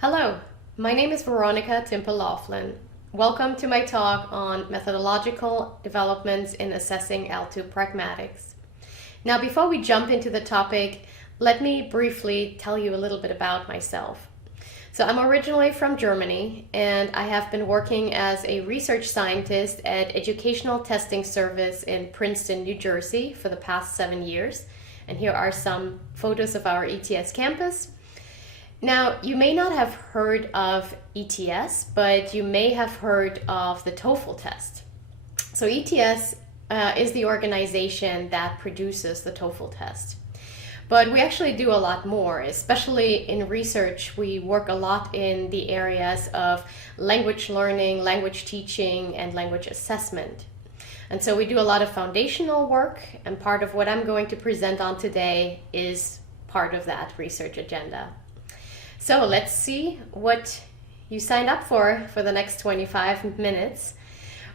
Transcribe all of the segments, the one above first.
Hello, my name is Veronica Timpe-Laughlin. Welcome to my talk on methodological developments in assessing L2 pragmatics. Now, before we jump into the topic, let me briefly tell you a little bit about myself. So I'm originally from Germany, and I have been working as a research scientist at Educational Testing Service in Princeton, New Jersey for the past 7 years. And here are some photos of our ETS campus. Now, you may not have heard of ETS, but you may have heard of the TOEFL test. So ETS is the organization that produces the TOEFL test. But we actually do a lot more, especially in research. We work a lot in the areas of language learning, language teaching, and language assessment. And so we do a lot of foundational work, and part of what I'm going to present on today is part of that research agenda. So let's see what you signed up for the next 25 minutes.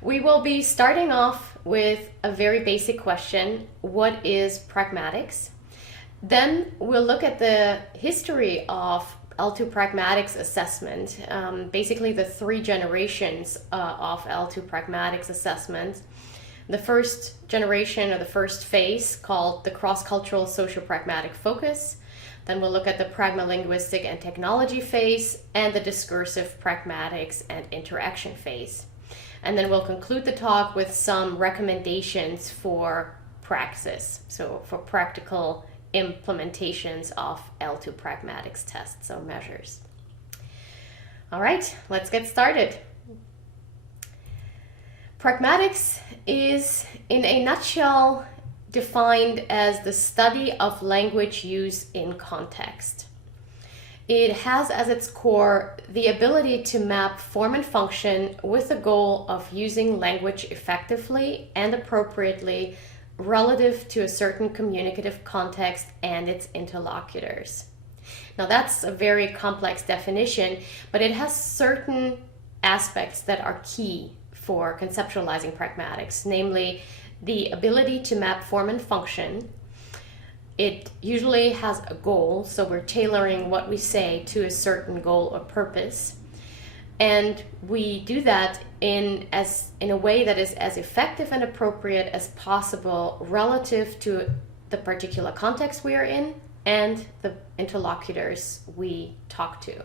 We will be starting off with a very basic question: what is pragmatics? Then we'll look at the history of L2 pragmatics assessment, basically the 3 generations of L2 pragmatics assessment. The first generation, or the first phase, called the cross-cultural socio-pragmatic focus. Then we'll look at the pragmalinguistic and technology phase, and the discursive pragmatics and interaction phase. And then we'll conclude the talk with some recommendations for praxis, so for practical implementations of L2 pragmatics tests or measures. All right, let's get started. Pragmatics is, in a nutshell, defined as the study of language use in context. It has as its core the ability to map form and function with the goal of using language effectively and appropriately relative to a certain communicative context and its interlocutors. Now, that's a very complex definition, but it has certain aspects that are key for conceptualizing pragmatics, namely the ability to map form and function. It usually has a goal, so we're tailoring what we say to a certain goal or purpose. And we do that in a way that is as effective and appropriate as possible relative to the particular context we are in and the interlocutors we talk to.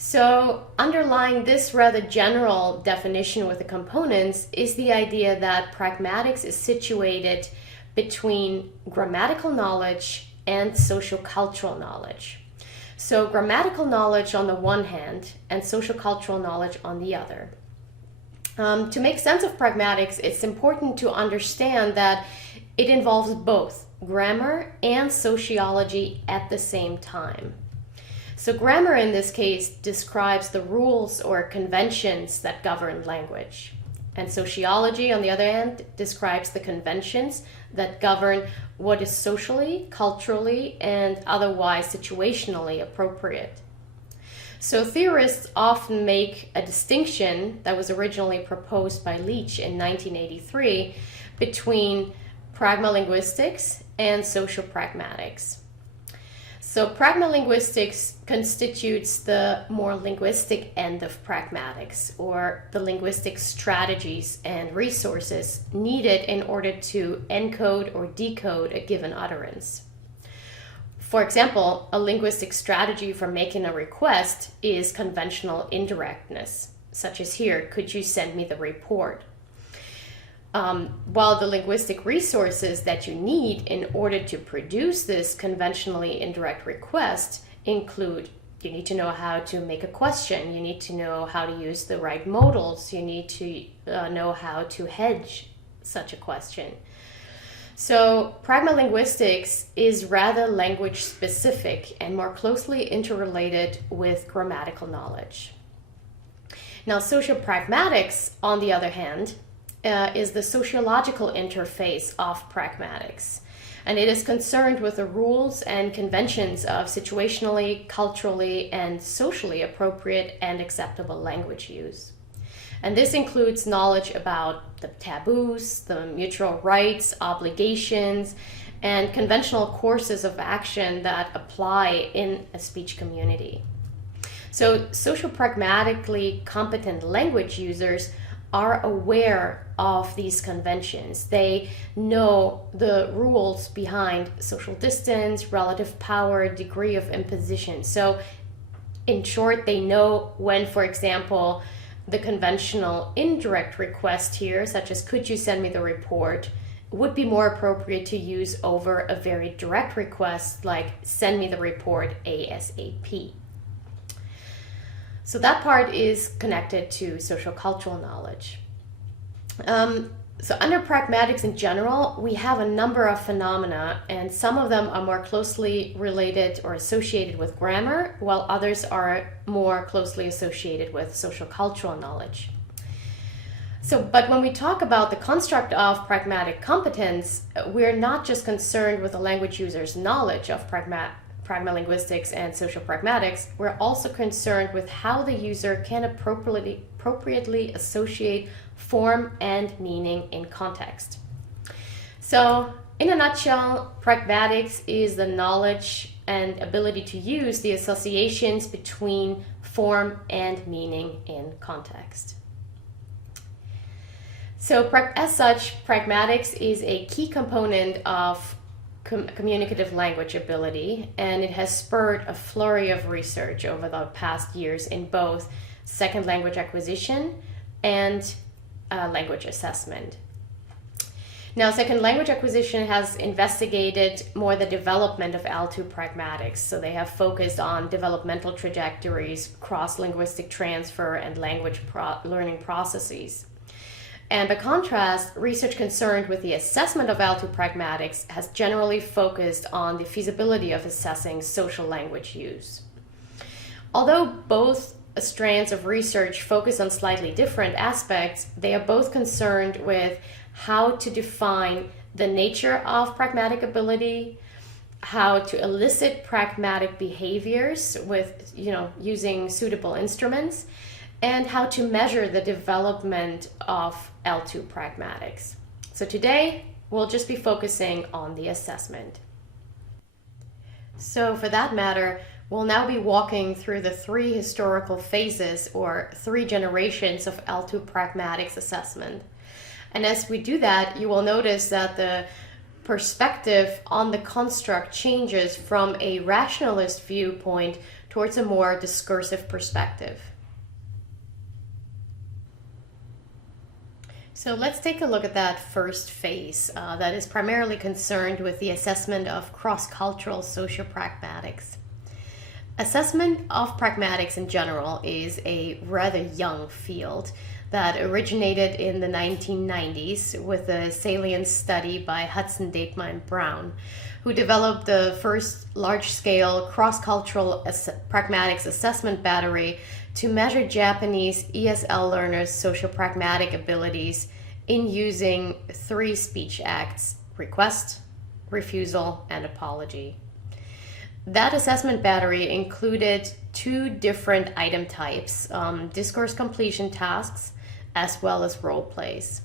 So underlying this rather general definition with the components is the idea that pragmatics is situated between grammatical knowledge and sociocultural knowledge. So grammatical knowledge on the one hand and sociocultural knowledge on the other. To make sense of pragmatics, it's important to understand that it involves both grammar and sociology at the same time. So grammar in this case describes the rules or conventions that govern language. And sociology, on the other hand, describes the conventions that govern what is socially, culturally, and otherwise situationally appropriate. So theorists often make a distinction that was originally proposed by Leach in 1983 between pragmalinguistics and sociopragmatics. So pragmalinguistics constitutes the more linguistic end of pragmatics, or the linguistic strategies and resources needed in order to encode or decode a given utterance. For example, a linguistic strategy for making a request is conventional indirectness, such as here: could you send me the report? While the linguistic resources that you need in order to produce this conventionally indirect request include: you need to know how to make a question, you need to know how to use the right modals, you need to know how to hedge such a question. So pragmalinguistics is rather language specific and more closely interrelated with grammatical knowledge. Now, sociopragmatics, on the other hand, is the sociological interface of pragmatics. And it is concerned with the rules and conventions of situationally, culturally, and socially appropriate and acceptable language use. And this includes knowledge about the taboos, the mutual rights, obligations, and conventional courses of action that apply in a speech community. So social pragmatically competent language users are aware of these conventions. They know the rules behind social distance, relative power, degree of imposition. So in short, they know when, for example, the conventional indirect request here, such as could you send me the report, would be more appropriate to use over a very direct request like send me the report ASAP. So that part is connected to social cultural knowledge. So under pragmatics in general, we have a number of phenomena, and some of them are more closely related or associated with grammar, while others are more closely associated with social cultural knowledge. But when we talk about the construct of pragmatic competence, we're not just concerned with the language user's knowledge of pragmalinguistics and social pragmatics, we're also concerned with how the user can appropriately associate form and meaning in context. So, in a nutshell, pragmatics is the knowledge and ability to use the associations between form and meaning in context. So, as such, pragmatics is a key component of communicative language ability, and it has spurred a flurry of research over the past years in both second language acquisition and language assessment. Now, second language acquisition has investigated more the development of L2 pragmatics. So they have focused on developmental trajectories, cross-linguistic transfer, and language learning processes. And by contrast, research concerned with the assessment of L2 pragmatics has generally focused on the feasibility of assessing social language use. Although both strands of research focus on slightly different aspects, they are both concerned with how to define the nature of pragmatic ability, how to elicit pragmatic behaviors with, using suitable instruments, and how to measure the development of L2 pragmatics. So today, we'll just be focusing on the assessment. So for that matter, we'll now be walking through the three historical phases or three generations of L2 pragmatics assessment. And as we do that, you will notice that the perspective on the construct changes from a rationalist viewpoint towards a more discursive perspective. So let's take a look at that first phase that is primarily concerned with the assessment of cross-cultural sociopragmatics. Assessment of pragmatics in general is a rather young field that originated in the 1990s with a salient study by Hudson, Deitma, and Brown, who developed the first large-scale cross-cultural pragmatics assessment battery to measure Japanese ESL learners' sociopragmatic abilities in using three speech acts: request, refusal, and apology. That assessment battery included two different item types, discourse completion tasks, as well as role plays.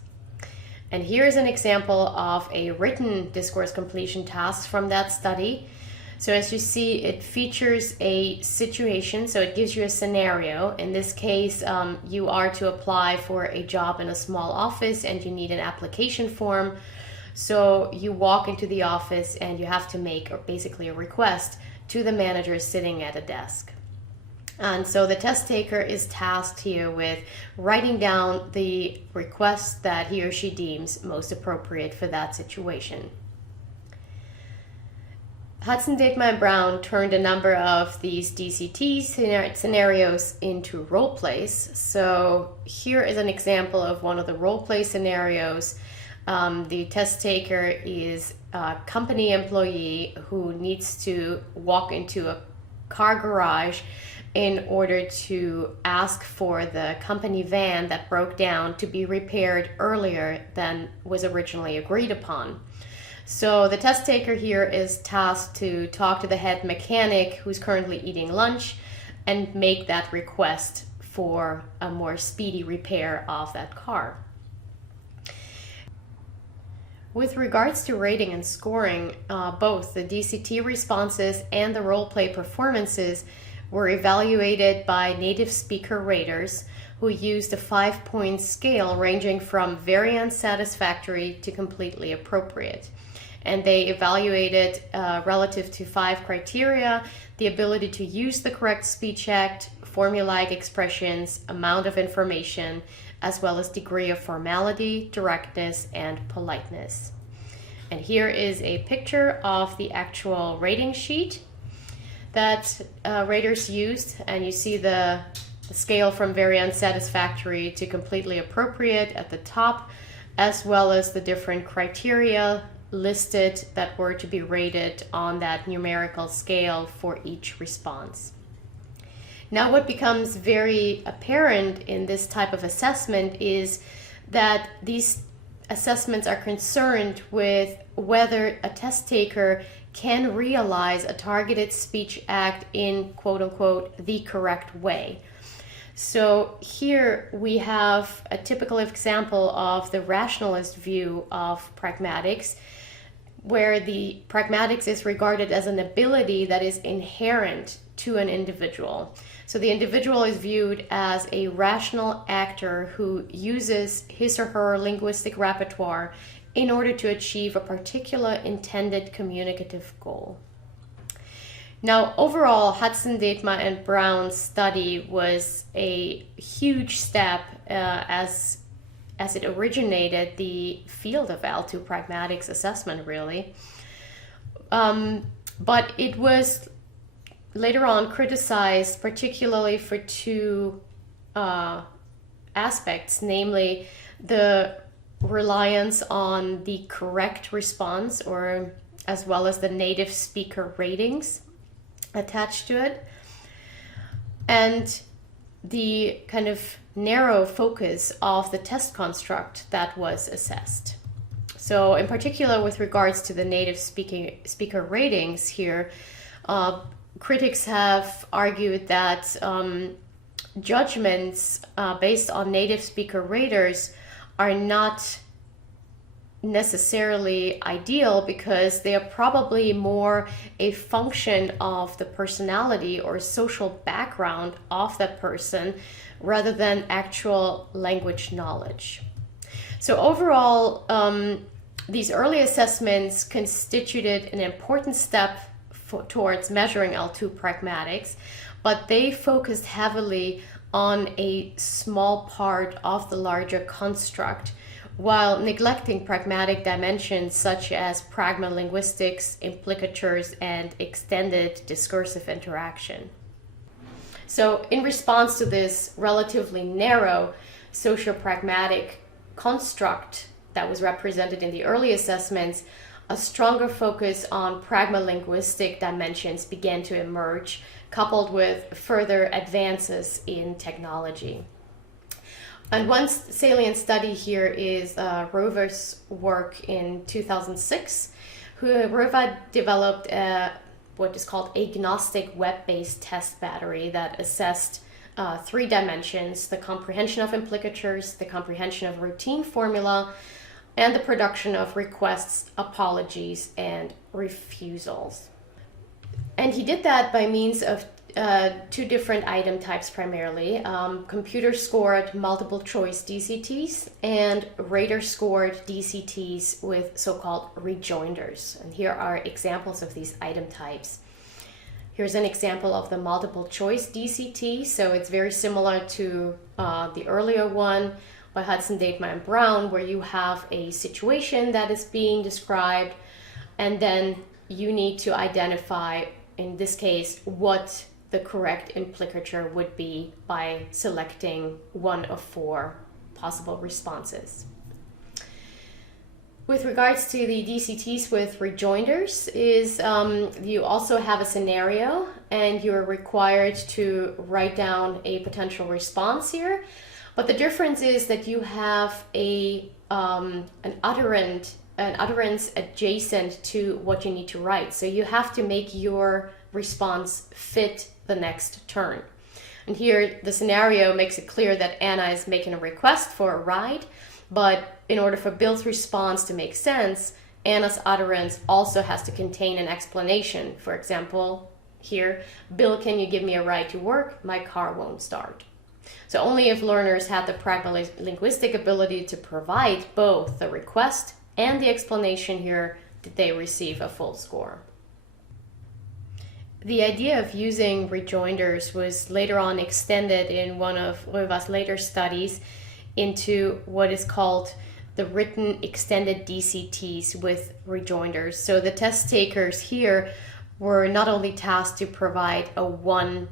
And here's an example of a written discourse completion task from that study. So as you see, it features a situation, so it gives you a scenario. In this case, you are to apply for a job in a small office and you need an application form. So you walk into the office and you have to make basically a request to the manager sitting at a desk. And so the test taker is tasked here with writing down the request that he or she deems most appropriate for that situation. Hudson, Deitma, and Brown turned a number of these DCT scenarios into role plays. So here is an example of one of the role play scenarios. The test taker is a company employee who needs to walk into a car garage in order to ask for the company van that broke down to be repaired earlier than was originally agreed upon. So the test taker here is tasked to talk to the head mechanic who's currently eating lunch and make that request for a more speedy repair of that car. With regards to rating and scoring, both the DCT responses and the role play performances were evaluated by native speaker raters who used a 5-point scale ranging from very unsatisfactory to completely appropriate. And they evaluated relative to 5 criteria: the ability to use the correct speech act, formulaic expressions, amount of information, as well as degree of formality, directness, and politeness. And here is a picture of the actual rating sheet that raters used, and you see the scale from very unsatisfactory to completely appropriate at the top, as well as the different criteria listed that were to be rated on that numerical scale for each response. Now, what becomes very apparent in this type of assessment is that these assessments are concerned with whether a test taker can realize a targeted speech act in quote-unquote the correct way. So here we have a typical example of the rationalist view of pragmatics, where the pragmatics is regarded as an ability that is inherent to an individual. So the individual is viewed as a rational actor who uses his or her linguistic repertoire in order to achieve a particular intended communicative goal. Now, overall, Hudson, Deitma, and Brown's study was a huge step as it originated the field of L2 pragmatics assessment, really. But it was later on criticized, particularly for 2 aspects, namely the reliance on the correct response, or as well as the native speaker ratings attached to it, and the kind of narrow focus of the test construct that was assessed. So in particular, with regards to the native speaker ratings here, critics have argued that judgments based on native speaker raters are not necessarily ideal, because they are probably more a function of the personality or social background of that person rather than actual language knowledge. So overall, these early assessments constituted an important step towards measuring L2 pragmatics, but they focused heavily on a small part of the larger construct, while neglecting pragmatic dimensions such as pragmalinguistics, implicatures, and extended discursive interaction. So in response to this relatively narrow socio-pragmatic construct that was represented in the early assessments, a stronger focus on pragmalinguistic dimensions began to emerge, coupled with further advances in technology. And one salient study here is Rover's work in 2006. Rover developed what is called agnostic web-based test battery that assessed 3 dimensions: the comprehension of implicatures, the comprehension of routine formula, and the production of requests, apologies, and refusals. And he did that by means of 2 different item types primarily: computer-scored multiple-choice DCTs and rater-scored DCTs with so-called rejoinders. And here are examples of these item types. Here's an example of the multiple-choice DCT. So it's very similar to the earlier one by Hudson, Deitma, and Brown, where you have a situation that is being described, and then you need to identify, in this case, what the correct implicature would be by selecting one of 4 possible responses. With regards to the DCTs with rejoinders, you also have a scenario and you're required to write down a potential response here. But the difference is that you have an utterance adjacent to what you need to write. So you have to make your response fit the next turn. And here the scenario makes it clear that Anna is making a request for a ride, but in order for Bill's response to make sense, Anna's utterance also has to contain an explanation. For example, here, Bill, can you give me a ride to work? My car won't start. So only if learners had the pragmalinguistic ability to provide both the request and the explanation here did they receive a full score. The idea of using rejoinders was later on extended in one of Röva's later studies into what is called the written extended DCTs with rejoinders. So the test takers here were not only tasked to provide a one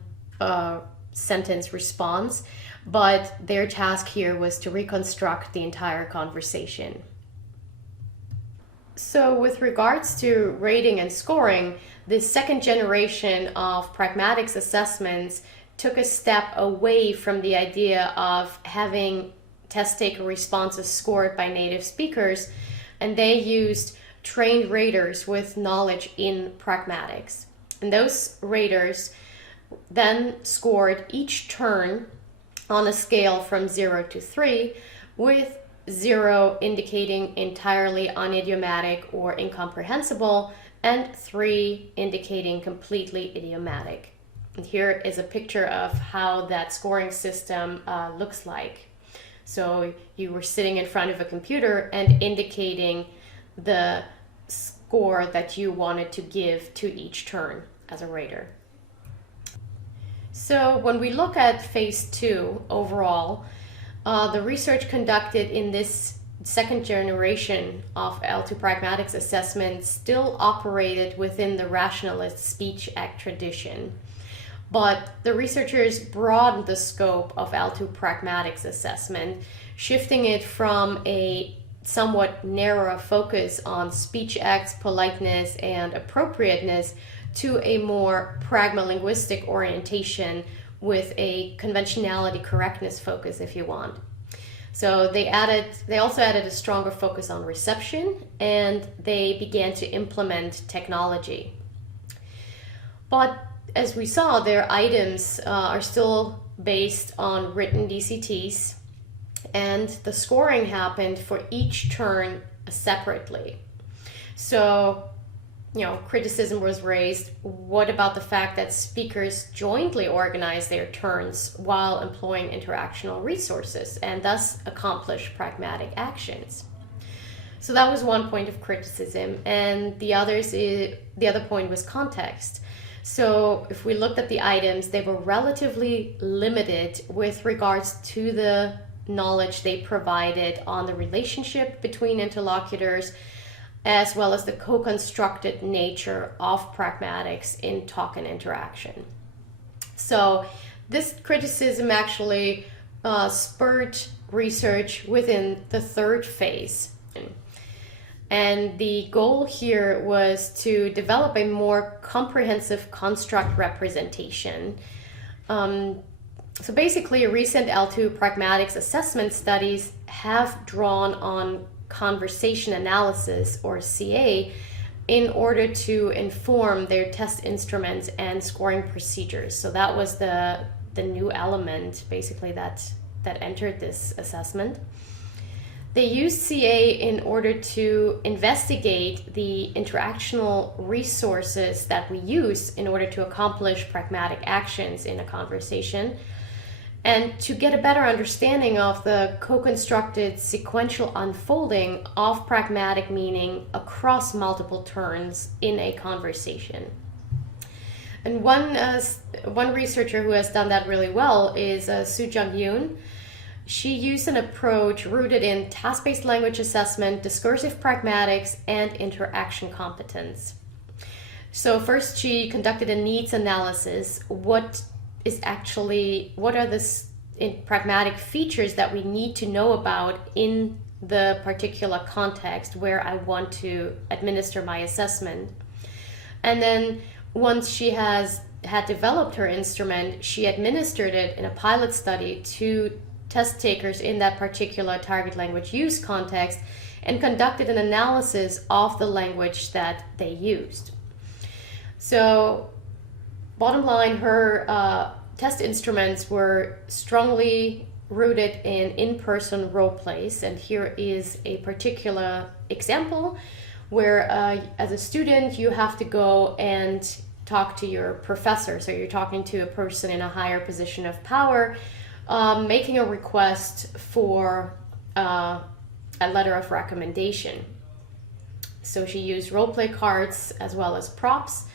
sentence response, but their task here was to reconstruct the entire conversation. So with regards to rating and scoring, the second generation of pragmatics assessments took a step away from the idea of having test taker responses scored by native speakers, and they used trained raters with knowledge in pragmatics. And those raters then scored each turn on a scale from 0 to 3, with 0 indicating entirely unidiomatic or incomprehensible, and 3 indicating completely idiomatic. And here is a picture of how that scoring system looks like. So you were sitting in front of a computer and indicating the score that you wanted to give to each turn as a rater. So when we look at phase 2 overall, the research conducted in this second generation of L2 pragmatics assessment still operated within the rationalist speech act tradition. But the researchers broadened the scope of L2 pragmatics assessment, shifting it from a somewhat narrower focus on speech acts, politeness, and appropriateness to a more pragmalinguistic orientation with a conventionality correctness focus, if you want. So they also added a stronger focus on reception, and they began to implement technology. But as we saw, their items are still based on written DCTs, and the scoring happened for each turn separately. So, criticism was raised. What about the fact that speakers jointly organize their turns while employing interactional resources and thus accomplish pragmatic actions? So that was one point of criticism, and the other point was context. So if we looked at the items, they were relatively limited with regards to the knowledge they provided on the relationship between interlocutors, as well as the co-constructed nature of pragmatics in talk and interaction. So this criticism actually spurred research within the third phase. And the goal here was to develop a more comprehensive construct representation. So basically, recent L2 pragmatics assessment studies have drawn on conversation analysis, or CA, in order to inform their test instruments and scoring procedures. So that was the new element, basically, that entered this assessment. They used CA in order to investigate the interactional resources that we use in order to accomplish pragmatic actions in a conversation, and to get a better understanding of the co-constructed sequential unfolding of pragmatic meaning across multiple turns in a conversation. And one researcher who has done that really well is Soo-Jung Yoon. She used an approach rooted in task-based language assessment, discursive pragmatics, and interaction competence. So first she conducted a needs analysis. What are the pragmatic features that we need to know about in the particular context where I want to administer my assessment? And then once she had developed her instrument, she administered it in a pilot study to test takers in that particular target language use context, and conducted an analysis of the language that they used. So bottom line, her test instruments were strongly rooted in in-person role plays, and here is a particular example where as a student you have to go and talk to your professor, so you're talking to a person in a higher position of power, making a request for a letter of recommendation. So she used role play cards as well as props,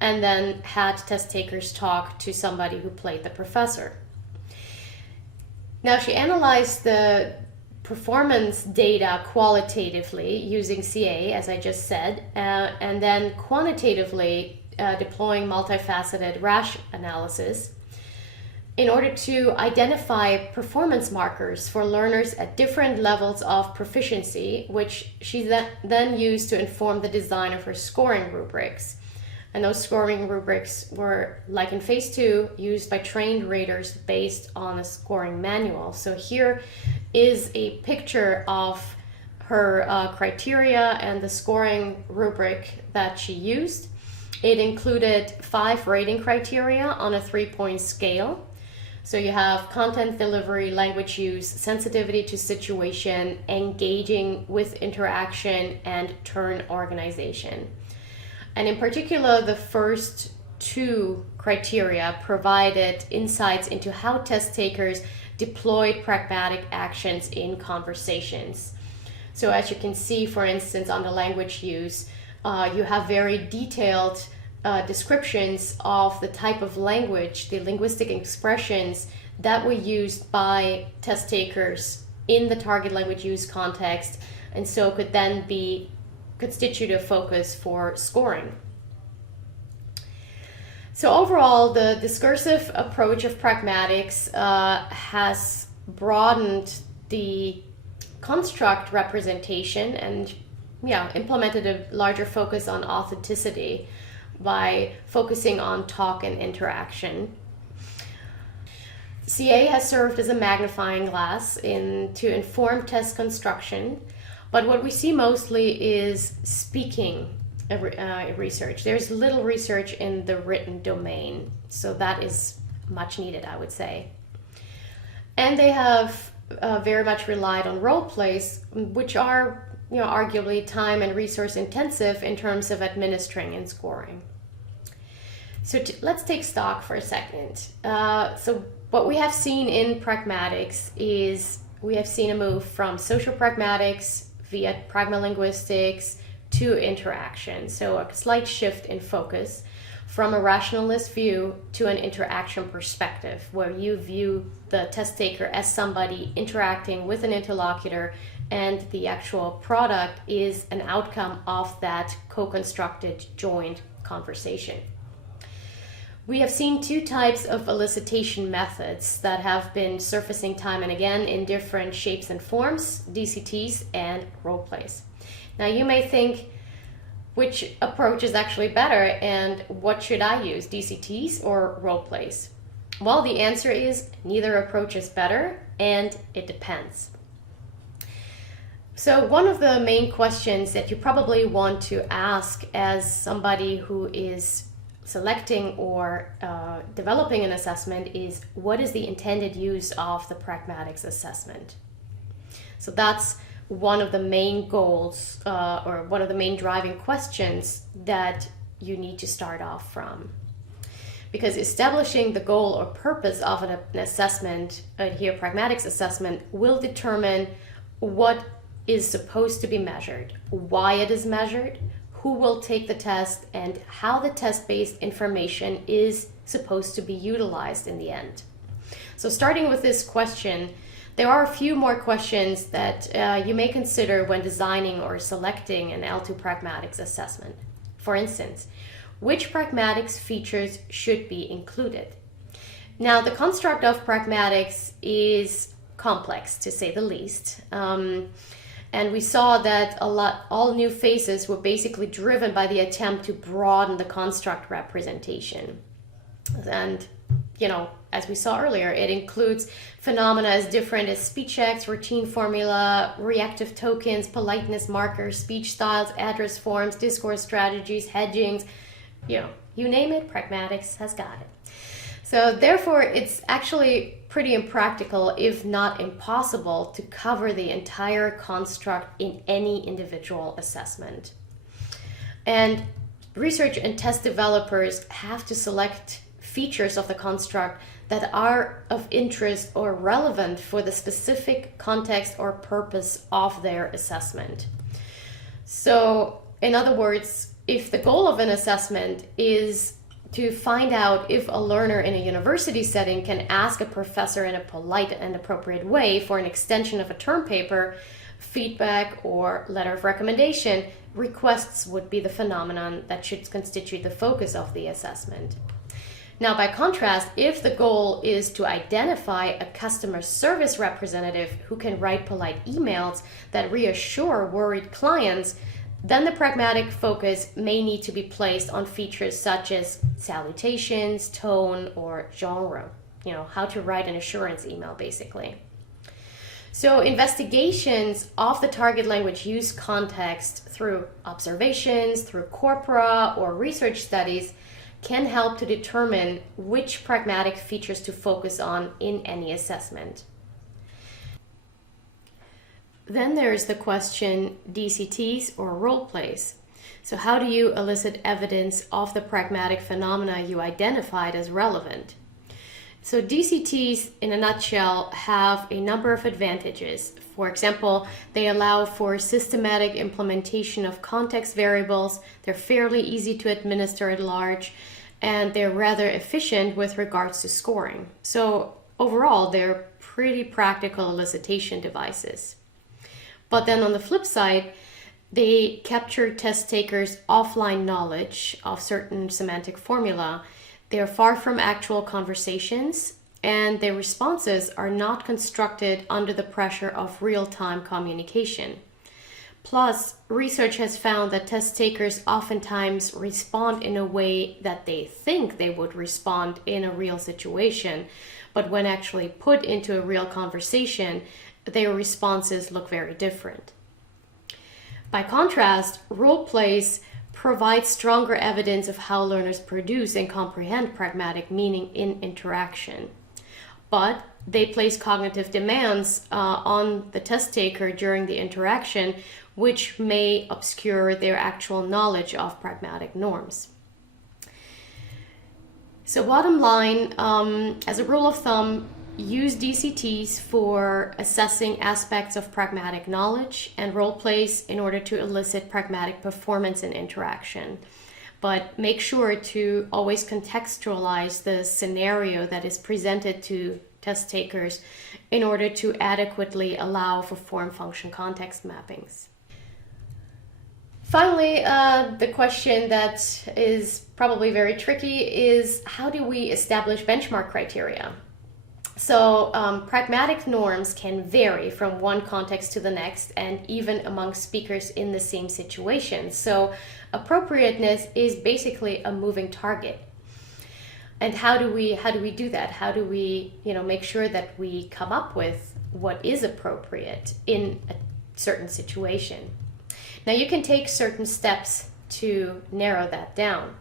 and then had test takers talk to somebody who played the professor. Now she analyzed the performance data qualitatively using CA, as I just said, and then quantitatively deploying multifaceted RASH analysis in order to identify performance markers for learners at different levels of proficiency, which she then used to inform the design of her scoring rubrics. And those scoring rubrics were, like in phase 2, used by trained raters based on a scoring manual. So here is a picture of her criteria and the scoring rubric that she used. It included 5 rating criteria on a 3-point scale. So you have content delivery, language use, sensitivity to situation, engaging with interaction, and turn organization. And in particular, the first 2 criteria provided insights into how test takers deployed pragmatic actions in conversations. So as you can see, for instance, on the language use, you have very detailed descriptions of the type of language, the linguistic expressions that were used by test takers in the target language use context, and so could then be constitutive focus for scoring. So overall, the discursive approach of pragmatics has broadened the construct representation and implemented a larger focus on authenticity by focusing on talk and interaction. CA has served as a magnifying glass to inform test construction, but what we see mostly is speaking research. There's little research in the written domain, so that is much needed, I would say. And they have very much relied on role plays, which are arguably time and resource intensive in terms of administering and scoring. So let's take stock for a second. So what we have seen in pragmatics is we have seen a move from social pragmatics via pragmalinguistics to interaction. So a slight shift in focus from a rationalist view to an interaction perspective, where you view the test taker as somebody interacting with an interlocutor, and the actual product is an outcome of that co-constructed joint conversation. We have seen 2 types of elicitation methods that have been surfacing time and again in different shapes and forms: DCTs and role plays. Now you may think, which approach is actually better and what should I use, DCTs or role plays? Well, the answer is neither approach is better, and it depends. So one of the main questions that you probably want to ask as somebody who is selecting or developing an assessment is, what is the intended use of the pragmatics assessment? So that's one of the main goals or one of the main driving questions that you need to start off from. Because establishing the goal or purpose of an assessment, here pragmatics assessment, will determine what is supposed to be measured, why it is measured, who will take the test, and how the test-based information is supposed to be utilized in the end. So starting with this question, there are a few more questions that you may consider when designing or selecting an L2 pragmatics assessment. For instance, which pragmatics features should be included? Now, the construct of pragmatics is complex, to say the least. And we saw that all new phases were basically driven by the attempt to broaden the construct representation. And, as we saw earlier, it includes phenomena as different as speech checks, routine formula, reactive tokens, politeness markers, speech styles, address forms, discourse strategies, hedgings, you name it, pragmatics has got it. So therefore, it's actually pretty impractical, if not impossible, to cover the entire construct in any individual assessment. And research and test developers have to select features of the construct that are of interest or relevant for the specific context or purpose of their assessment. So, in other words, if the goal of an assessment is to find out if a learner in a university setting can ask a professor in a polite and appropriate way for an extension of a term paper, feedback, or letter of recommendation, requests would be the phenomenon that should constitute the focus of the assessment. Now, by contrast, if the goal is to identify a customer service representative who can write polite emails that reassure worried clients, then the pragmatic focus may need to be placed on features such as salutations, tone, or genre. How to write an assurance email, basically. So investigations of the target language use context through observations, through corpora, or research studies can help to determine which pragmatic features to focus on in any assessment. Then there's the question DCTs or role plays. So how do you elicit evidence of the pragmatic phenomena you identified as relevant? So DCTs, in a nutshell, have a number of advantages. For example, they allow for systematic implementation of context variables, they're fairly easy to administer at large, and they're rather efficient with regards to scoring. So overall, they're pretty practical elicitation devices. But then on the flip side, they capture test takers' offline knowledge of certain semantic formula. They are far from actual conversations, and their responses are not constructed under the pressure of real-time communication. Plus, research has found that test takers oftentimes respond in a way that they think they would respond in a real situation, but when actually put into a real conversation, their responses look very different. By contrast, role plays provide stronger evidence of how learners produce and comprehend pragmatic meaning in interaction. But they place cognitive demands on the test taker during the interaction, which may obscure their actual knowledge of pragmatic norms. So bottom line, as a rule of thumb, use DCTs for assessing aspects of pragmatic knowledge and role plays in order to elicit pragmatic performance and interaction. But make sure to always contextualize the scenario that is presented to test takers in order to adequately allow for form-function context mappings. Finally, the question that is probably very tricky is, how do we establish benchmark criteria? So pragmatic norms can vary from one context to the next and even among speakers in the same situation. So appropriateness is basically a moving target. And how do we do that? How do we make sure that we come up with what is appropriate in a certain situation? Now you can take certain steps to narrow that down.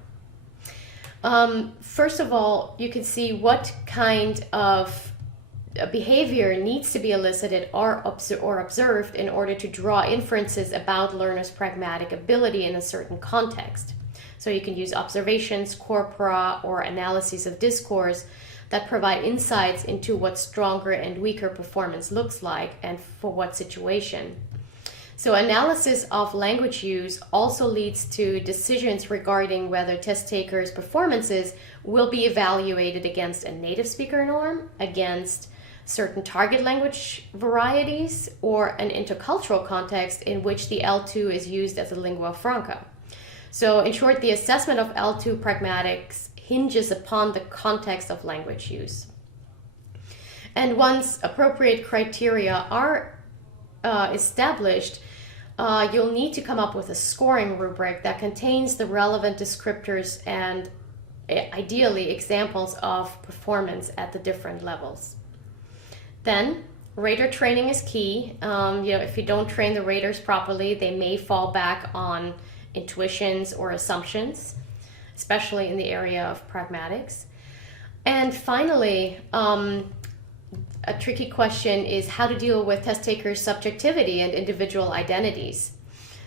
First of all, you can see what kind of behavior needs to be elicited or observed in order to draw inferences about learners' pragmatic ability in a certain context. So you can use observations, corpora, or analyses of discourse that provide insights into what stronger and weaker performance looks like and for what situation. So analysis of language use also leads to decisions regarding whether test takers' performances will be evaluated against a native speaker norm, against certain target language varieties, or an intercultural context in which the L2 is used as a lingua franca. So in short, the assessment of L2 pragmatics hinges upon the context of language use. And once appropriate criteria are established, you'll need to come up with a scoring rubric that contains the relevant descriptors and ideally examples of performance at the different levels. Then, rater training is key. If you don't train the raters properly, they may fall back on intuitions or assumptions, especially in the area of pragmatics. And finally, a tricky question is how to deal with test takers' subjectivity and individual identities.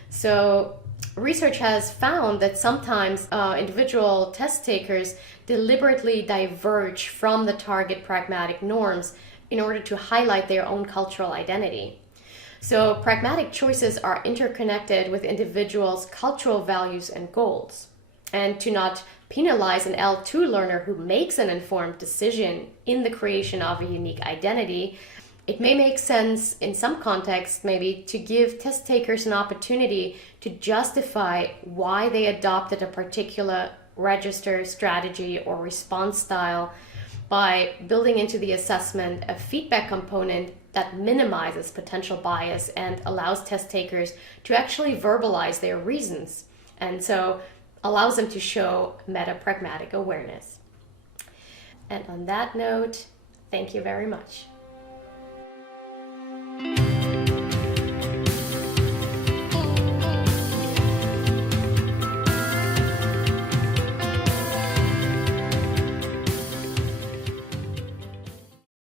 So research has found that sometimes individual test takers deliberately diverge from the target pragmatic norms in order to highlight their own cultural identity. So pragmatic choices are interconnected with individuals' cultural values and goals. And to not penalize an L2 learner who makes an informed decision in the creation of a unique identity, it may make sense in some contexts maybe to give test takers an opportunity to justify why they adopted a particular register, strategy, or response style by building into the assessment a feedback component that minimizes potential bias and allows test takers to actually verbalize their reasons, and so allows them to show meta-pragmatic awareness. And on that note, thank you very much.